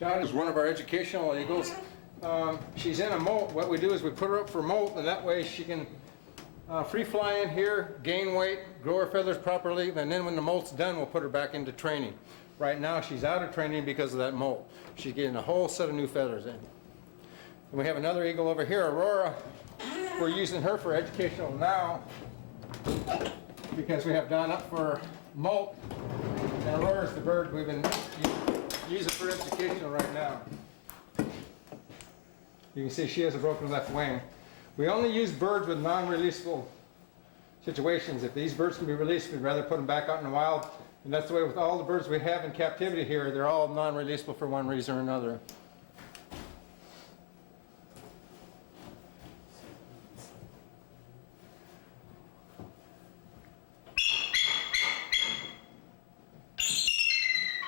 Dot is one of our educational eagles. She's in a molt. What we do is we put her up for molt, and that way she can free fly in here, gain weight, grow her feathers properly, and then when the molt's done, we'll put her back into training. Right now, she's out of training because of that molt. She's getting a whole set of new feathers in. And we have another eagle over here, Aurora. We're using her for educational now because we have Don up for molt. And Aurora's the bird we've been using for educational right now. You can see she has a broken left wing. We only use birds with non-releasable situations. If these birds can be released, we'd rather put them back out in the wild. And that's the way with all the birds we have in captivity here. They're all non-releasable for one reason or another.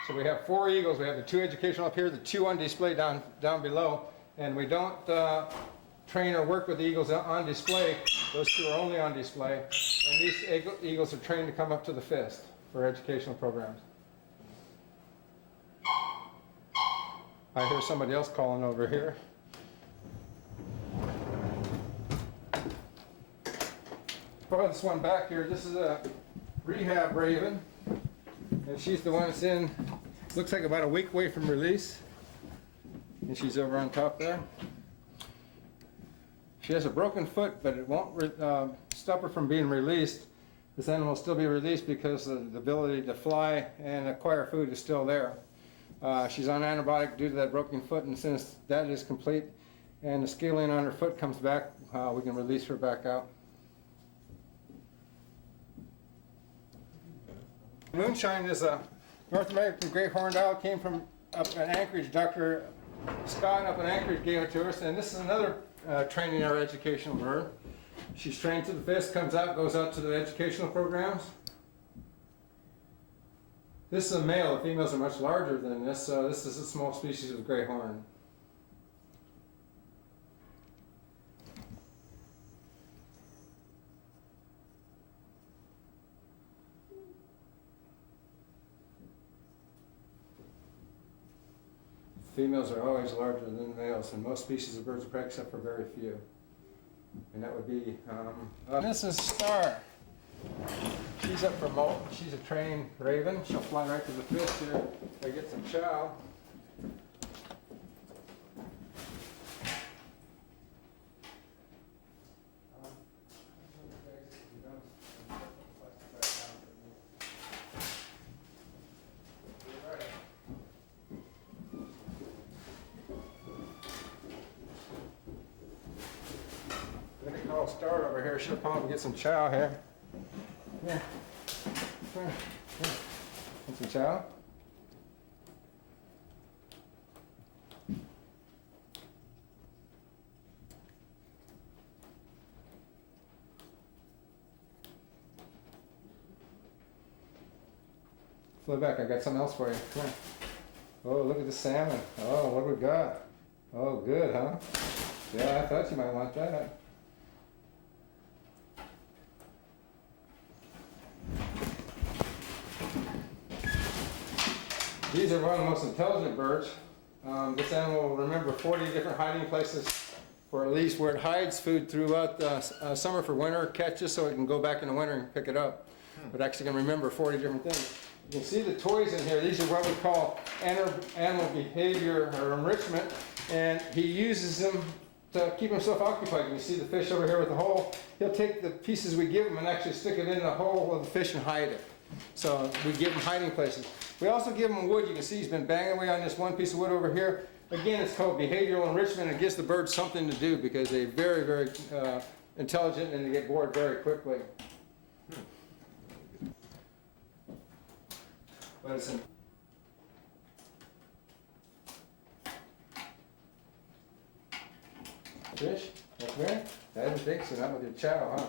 So we have 4 eagles. We have the 2 educational up here, the 2 on display down below. And we don't train or work with the eagles on display. Those 2 are only on display. And these eagles are trained to come up to the fist for educational programs. I hear somebody else calling over here. For this one back here, this is a rehab raven. And she's the one that's in, looks like about a week away from release. And she's over on top there. She has a broken foot, but it won't stop her from being released. This animal will still be released because the ability to fly and acquire food is still there. She's on antibiotic due to that broken foot, and since that is complete and the scaling on her foot comes back, we can release her back out. Moonshine is a North American great horned owl. Came from up in Anchorage. Dr. Scott up in Anchorage gave it to us, and this is another training or educational bird. She's trained to the fist, comes out, goes out to the educational programs. This is a male. The females are much larger than this, so this is a small species of gray horn. Females are always larger than males in most species of birds of prey, except for very few. And that would be, this is Star. She's up for molt. She's a trained raven. She'll fly right to the fist here if I get some chow. Call Star over here. She'll come up and get some chow here. Yeah. Get some chow. Fly back. I got something else for you. Come on. Oh, look at the salmon. Oh, what do we got? Oh, good, huh? Yeah, I thought you might want that. These are one of the most intelligent birds. This animal will remember 40 different hiding places for at least where it hides food throughout the summer for winter, catches so it can go back in the winter and pick it up. But actually can remember 40 different things. You can see the toys in here. These are what we call animal behavior or enrichment, and he uses them to keep himself occupied. You can see the fish over here with the hole. He'll take the pieces we give him and actually stick it in the hole of the fish and hide it. So we give him hiding places. We also give him wood. You can see he's been banging away on this one piece of wood over here. Again, it's called behavioral enrichment. It gives the birds something to do because they're very, very intelligent and they get bored very quickly. But it's fish? That's right? I didn't think so. Not with your chow, huh?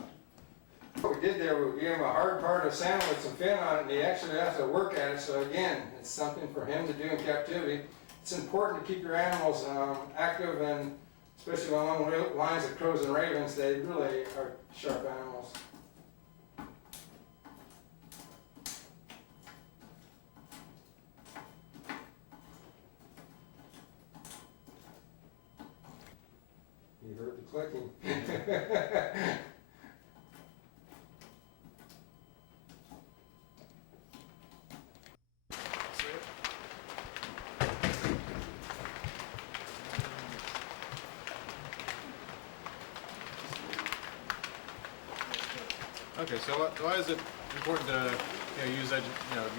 What we did there, we gave him a hard part of salmon with some fin on it, and he actually has to work at it. So again, it's something for him to do in captivity. It's important to keep your animals active, and especially along lines of crows and ravens, they really are sharp animals. clicking. Okay, so why is it important to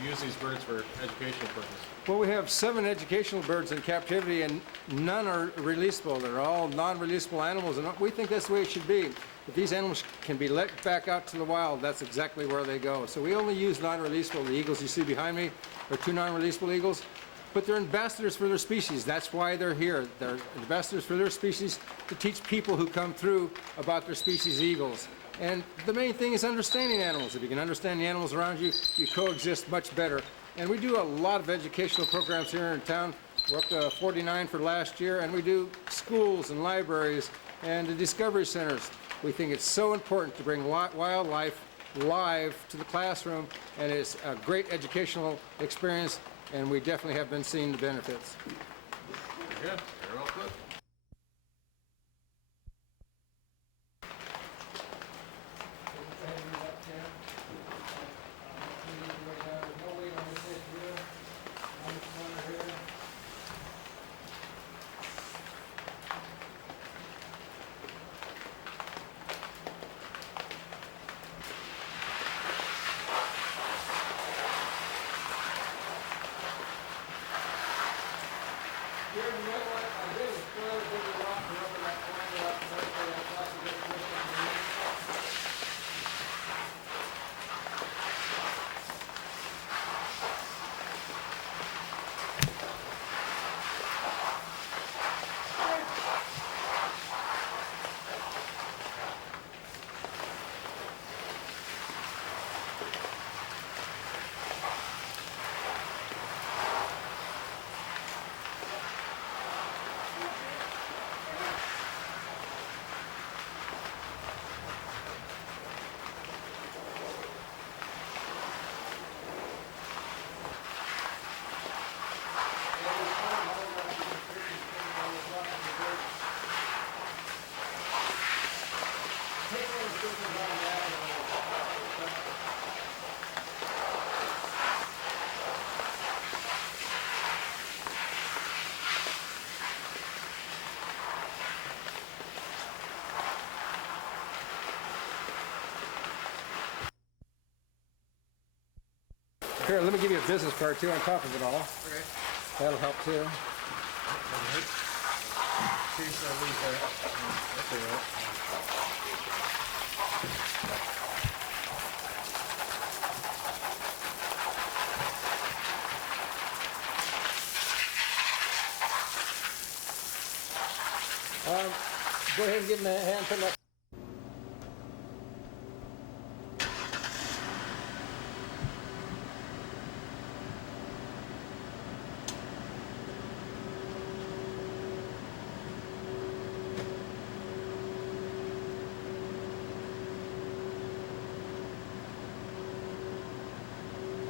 use these birds for educational purposes? Well, we have 7 educational birds in captivity, and none are releasable. They're all non-releasable animals, and we think that's the way it should be. If these animals can be let back out to the wild, that's exactly where they go. So we only use non-releasable. The eagles you see behind me are 2 non-releasable eagles, but they're ambassadors for their species. That's why they're here. They're ambassadors for their species to teach people who come through about their species eagles. And the main thing is understanding animals. If you can understand the animals around you, you coexist much better. And we do a lot of educational programs here in town. We're up to 49 for last year, and we do schools and libraries and the discovery centers. We think it's so important to bring wildlife live to the classroom, and it's a great educational experience, and we definitely have been seeing the benefits. Very good. Very well put. Here, let me give you a business card too on top of it all. Okay. That'll help too. In case I lose that. That's all right. Go ahead and give him a hand. Put that.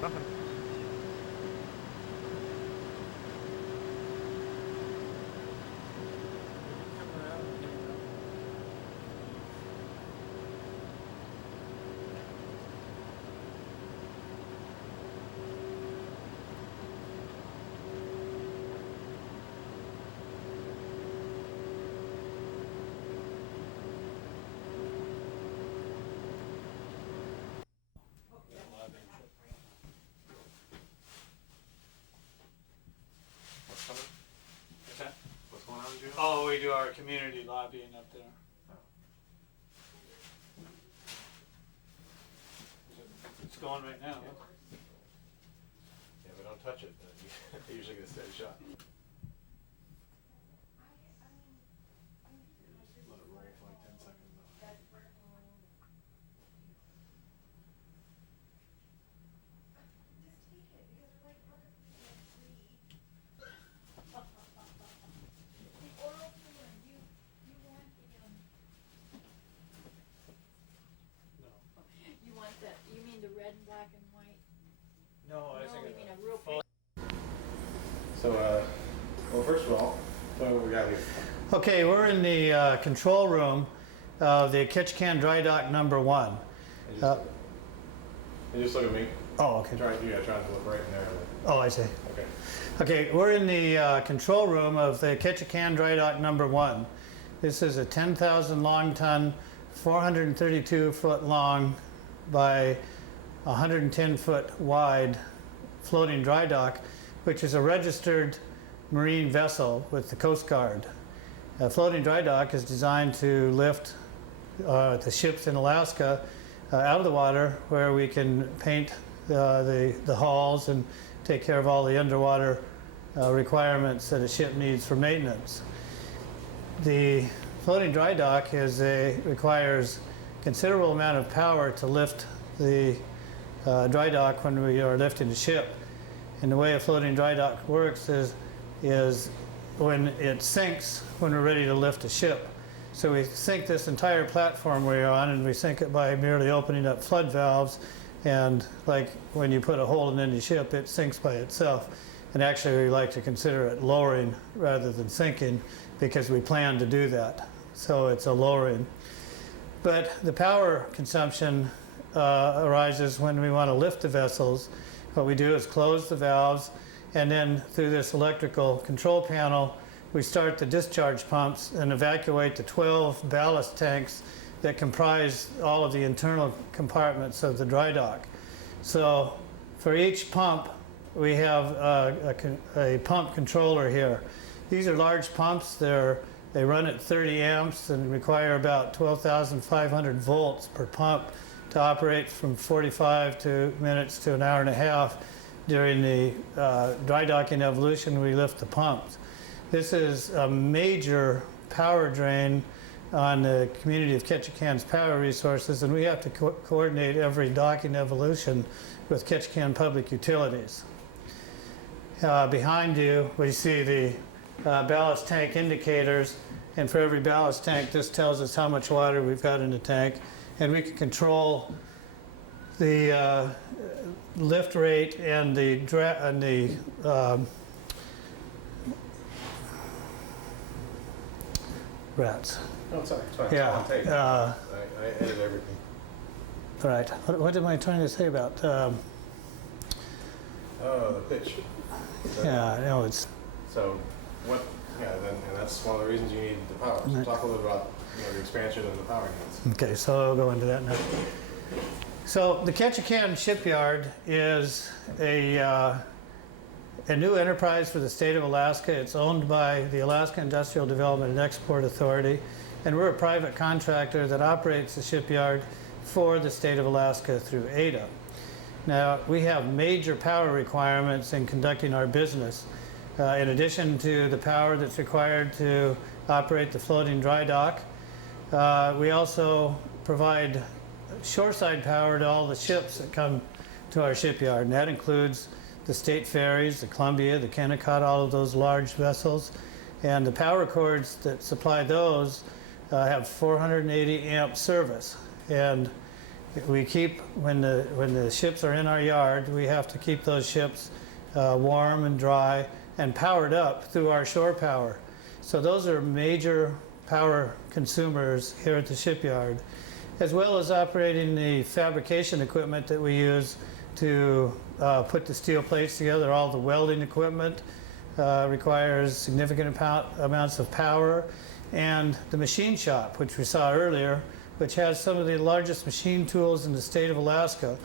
Nothing. What's that? What's going on, June? Oh, we do our community lobbying up there. It's going right now. Yeah, but don't touch it. They usually get a steady shot. Let it roll for like 10 seconds though. You want the, you mean the red, black, and white? No, I No, think you mean a real full. So, well, first of all, tell me what we got here. Okay, we're in the control room of the Ketchikan Dry Dock number 1. And just look at me. Oh, okay. Trying to look right in there. Oh, I see. Okay. Okay, we're in the control room of the Ketchikan Dry Dock number 1. This is a 10,000 long ton, 432 foot long by 110 foot wide floating dry dock, which is a registered marine vessel with the Coast Guard. A floating dry dock is designed to lift the ships in Alaska out of the water, where we can paint the hulls and take care of all the underwater requirements that a ship needs for maintenance. The floating dry dock requires considerable amount of power to lift the dry dock when we are lifting the ship. And the way a floating dry dock works is when it sinks when we're ready to lift a ship. So we sink this entire platform we're on, and we sink it by merely opening up flood valves. And like when you put a hole in any ship, it sinks by itself. And actually, we like to consider it lowering rather than sinking, because we plan to do that. So it's a lowering. But the power consumption arises when we want to lift the vessels. What we do is close the valves, and then through this electrical control panel, we start the discharge pumps and evacuate the 12 ballast tanks that comprise all of the internal compartments of the dry dock. So for each pump, we have a pump controller here. These are large pumps. They run at 30 amps and require about 12,500 volts per pump to operate from 45 minutes to an hour and a half. During the dry docking evolution, we lift the pumps. This is a major power drain on the community of Ketchikan's power resources, and we have to coordinate every docking evolution with Ketchikan Public Utilities. Behind you, we see the ballast tank indicators, and for every ballast tank, this tells us how much water we've got in the tank, and we can control the lift rate and the rats. No, it's fine. It's fine. Yeah. It's on tape. I edit everything. Right. What am I trying to say about? Oh, the pitch. Yeah, no, it's. So, what? Yeah, and that's one of the reasons you need the power. So talk a little bit about the expansion and the power needs. Okay, so I'll go into that now. So the Ketchikan shipyard is a new enterprise for the state of Alaska. It's owned by the Alaska Industrial Development and Export Authority, and we're a private contractor that operates the shipyard for the state of Alaska through ADA. Now, we have major power requirements in conducting our business. In addition to the power that's required to operate the floating dry dock, we also provide shoreside power to all the ships that come to our shipyard, and that includes the state ferries, the Columbia, the Kennecott, all of those large vessels. And the power cords that supply those have 480 amp service. And we keep, when the ships are in our yard, we have to keep those ships warm and dry and powered up through our shore power. So those are major power consumers here at the shipyard, as well as operating the fabrication equipment that we use to put the steel plates together. All the welding equipment requires significant amounts of power, and the machine shop, which we saw earlier, which has some of the largest machine tools in the state of Alaska,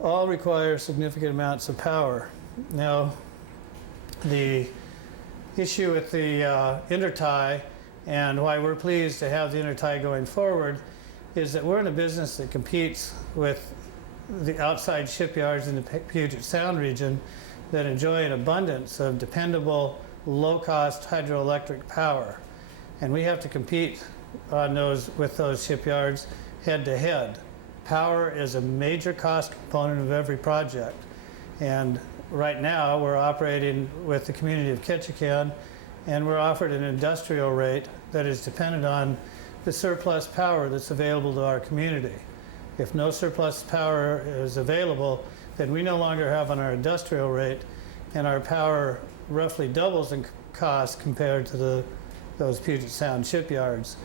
all require significant amounts of power. Now, the issue with the intertie, and why we're pleased to have the intertie going forward, is that we're in a business that competes with the outside shipyards in the Puget Sound region that enjoy an abundance of dependable, low-cost hydroelectric power. And we have to compete with those shipyards head-to-head. Power is a major cost component of every project. And right now, we're operating with the community of Ketchikan, and we're offered an industrial rate that is dependent on the surplus power that's available to our community. If no surplus power is available, then we no longer have on our industrial rate, and our power roughly doubles in cost compared to the those Puget Sound shipyards.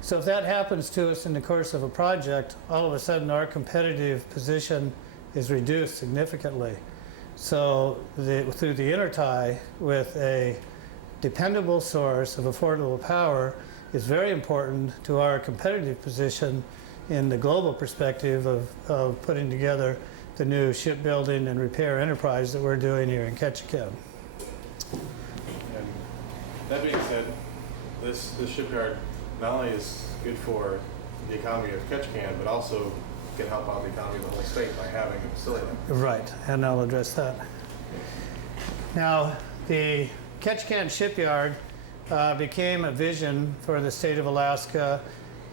So if that happens to us in the course of a project, all of a sudden our competitive position is reduced significantly. So through the intertie with a dependable source of affordable power is very important to our competitive position in the global perspective of putting together the new shipbuilding and repair enterprise that we're doing here in Ketchikan. And that being said, this shipyard not only is good for the economy of Ketchikan, but also can help out the economy of the whole state by having a facility like this. Right, and I'll address that. Now, the Ketchikan shipyard became a vision for the state of Alaska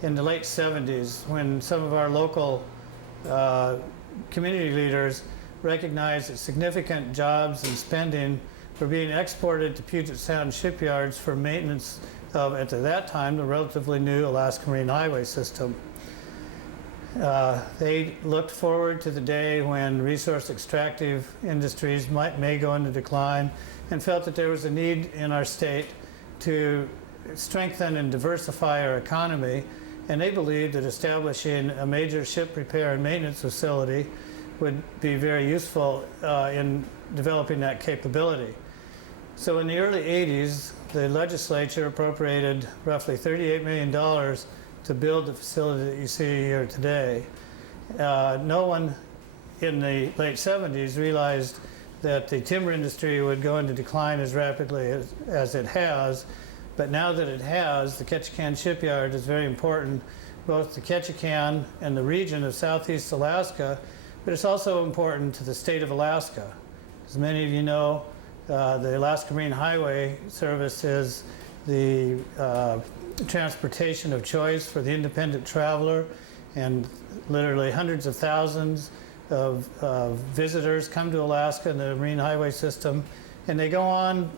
in the late 70s when some of our local community leaders recognized that significant jobs and spending were being exported to Puget Sound shipyards for maintenance of, at that time, the relatively new Alaska Marine Highway system. They looked forward to the day when resource extractive industries may go into decline and felt that there was a need in our state to strengthen and diversify our economy, and they believed that establishing a major ship repair and maintenance facility would be very useful in developing that capability. So in the early 80s, the legislature appropriated roughly $38 million to build the facility that you see here today. No one in the late 70s realized that the timber industry would go into decline as rapidly as it has, but now that it has, the Ketchikan shipyard is very important, both to Ketchikan and the region of Southeast Alaska, but it's also important to the state of Alaska. As many of you know, the Alaska Marine Highway Service is the transportation of choice for the independent traveler, and literally hundreds of thousands of visitors come to Alaska in the Marine Highway system, and they go on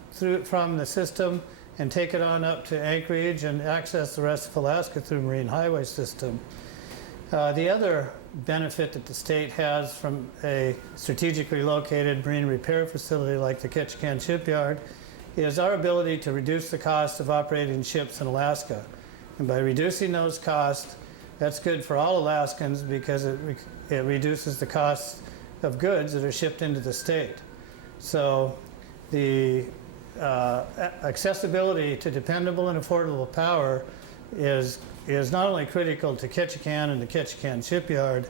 from the system and take it on up to Anchorage and access the rest of Alaska through Marine Highway system. The other benefit that the state has from a strategically located marine repair facility like the Ketchikan shipyard is our ability to reduce the cost of operating ships in Alaska. And by reducing those costs, that's good for all Alaskans because it reduces the cost of goods that are shipped into the state. So the accessibility to dependable and affordable power is not only critical to Ketchikan and the Ketchikan shipyard,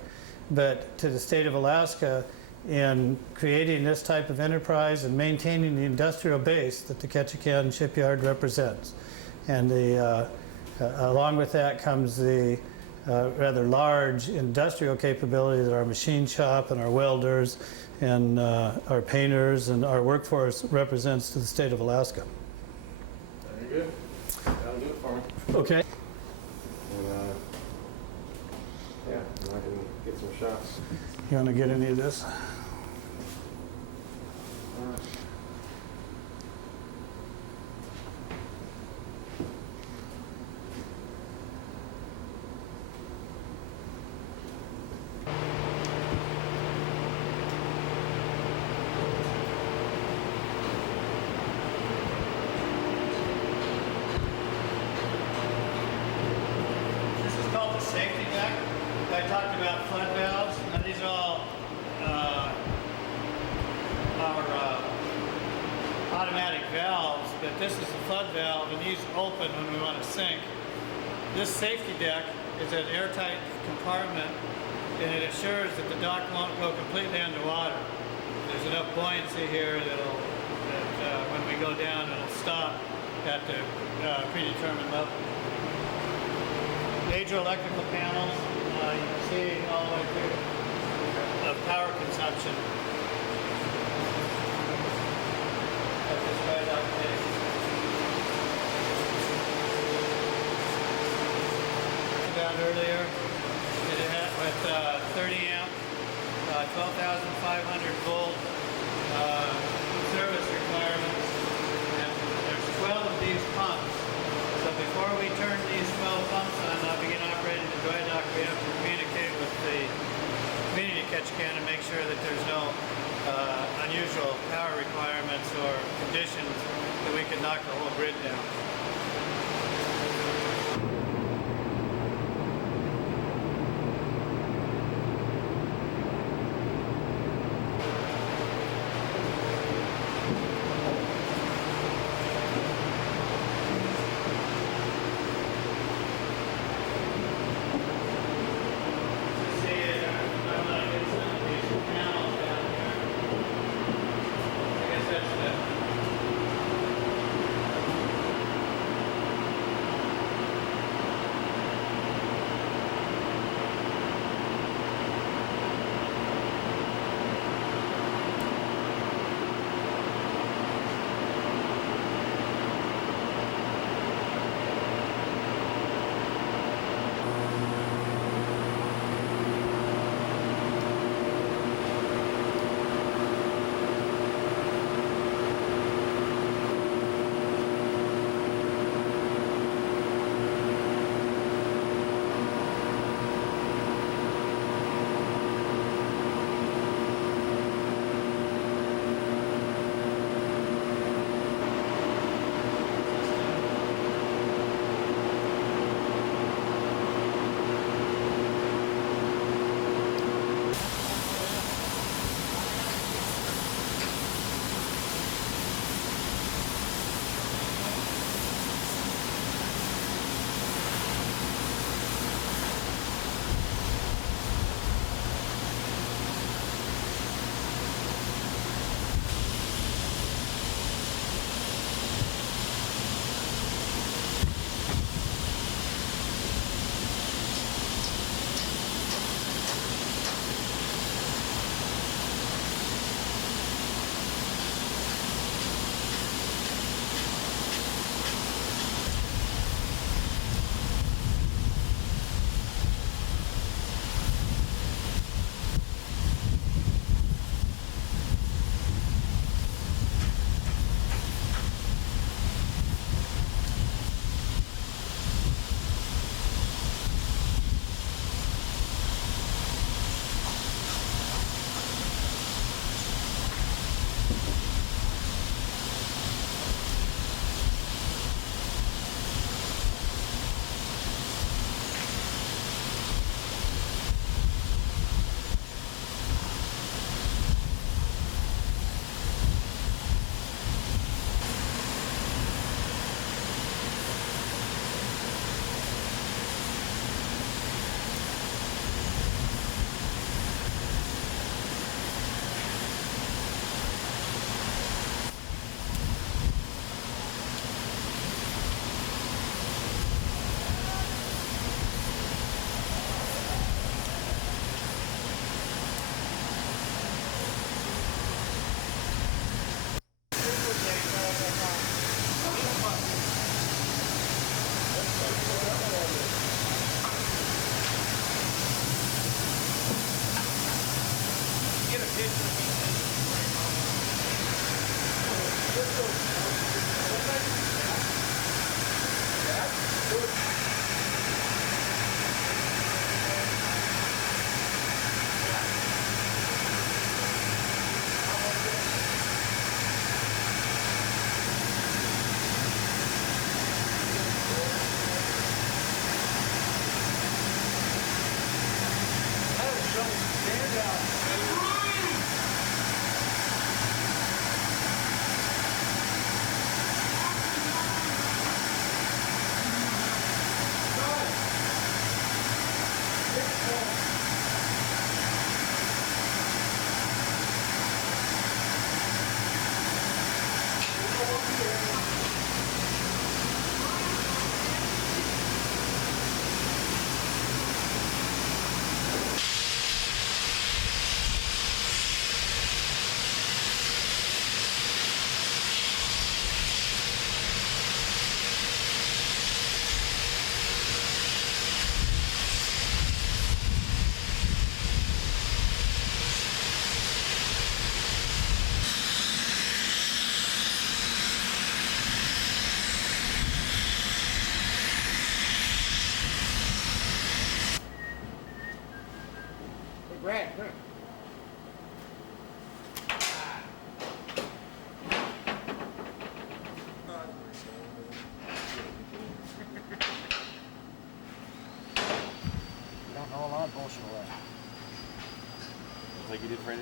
but to the state of Alaska in creating this type of enterprise and maintaining the industrial base that the Ketchikan shipyard represents. And along with that comes the rather large industrial capability that our machine shop and our welders and our painters and our workforce represents to the state of Alaska. Very good. That'll do it for me. Okay. And yeah, now I can get some shots. You want to get any of this? This is called the safety deck. I talked about flood valves. Now these are all our automatic valves, but this is the flood valve, and these open when we want to sink. This safety deck is an airtight compartment, and it assures that the dock won't go completely underwater. There's enough buoyancy here that when we go down, it'll stop at the predetermined level. Major electrical panels, you can see all the way through of power consumption. At this dry dock base. Down earlier, it had with 30 amp, 12,500 volt service requirements, and there's 12 of these pumps. So before we turn these 12 pumps on, begin operating the dry dock, we have to communicate with the community of Ketchikan and make sure that there's no unusual power requirements or conditions that we can knock the whole grid down.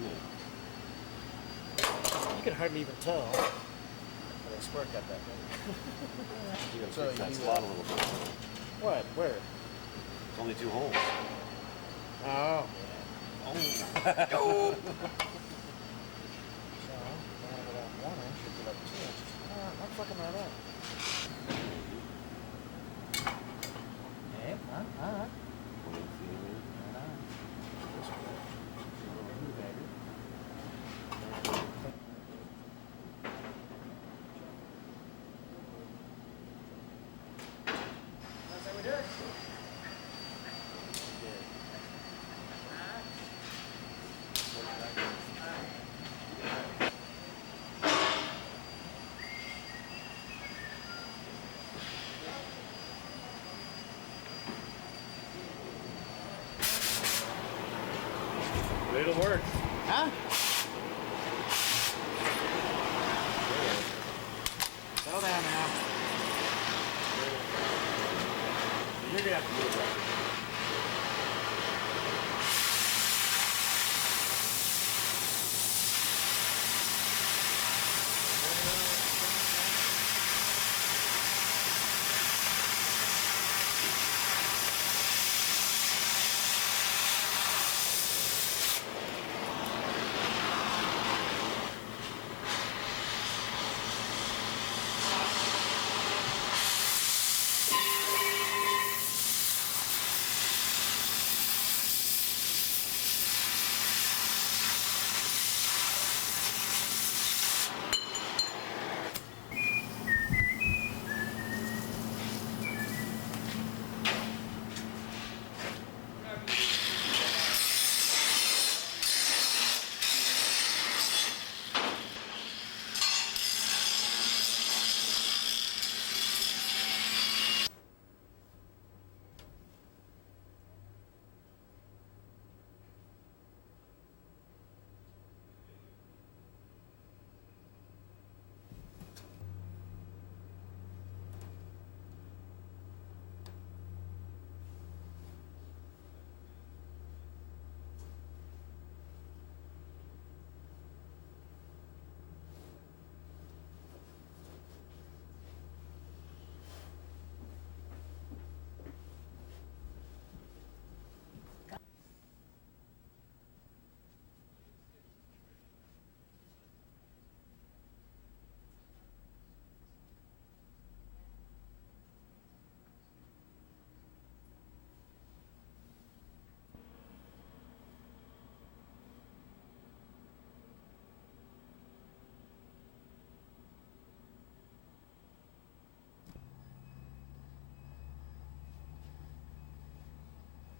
You can hardly even tell. But I swear it got that big. You gotta So fix that you, slot a little bit. What? Where? It's only 2 holes. Oh. Oh. So, going over that 1 inch, it'd be like 2 inches. I'm fucking right up. Hey, alright. It'll work. Huh? Settle down now. You're gonna have to move that.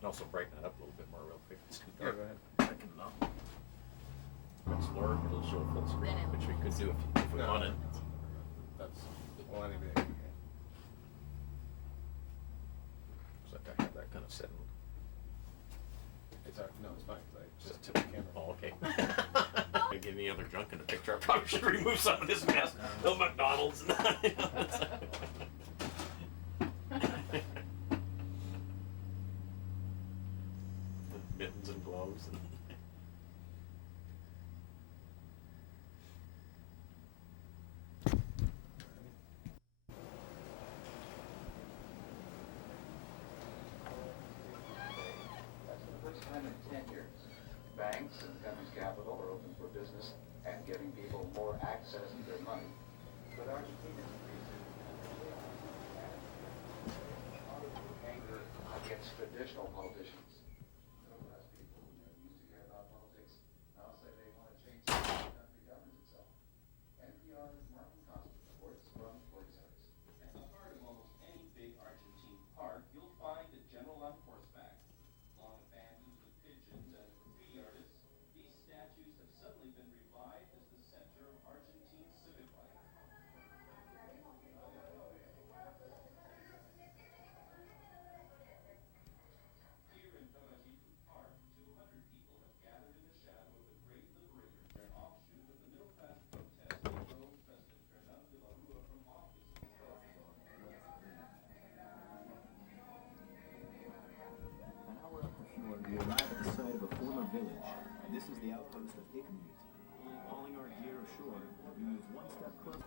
Also brighten it up a little bit more real quick. It's too Yeah, dark. go ahead. I can it's lower, it'll show full screen, which we could do if we No. wanted. That's well, anyway. So I have that kind of setting. It's no, it's fine. 'Cause I Just just tipped the camera. Oh, okay. Give any other junk in the picture. I probably should remove some of this mess. No McDonald's and that. Mittens and gloves. And That's for the first time in 10 years. Banks and the country's capital are open for business and giving people more access to their money. But Argentina's close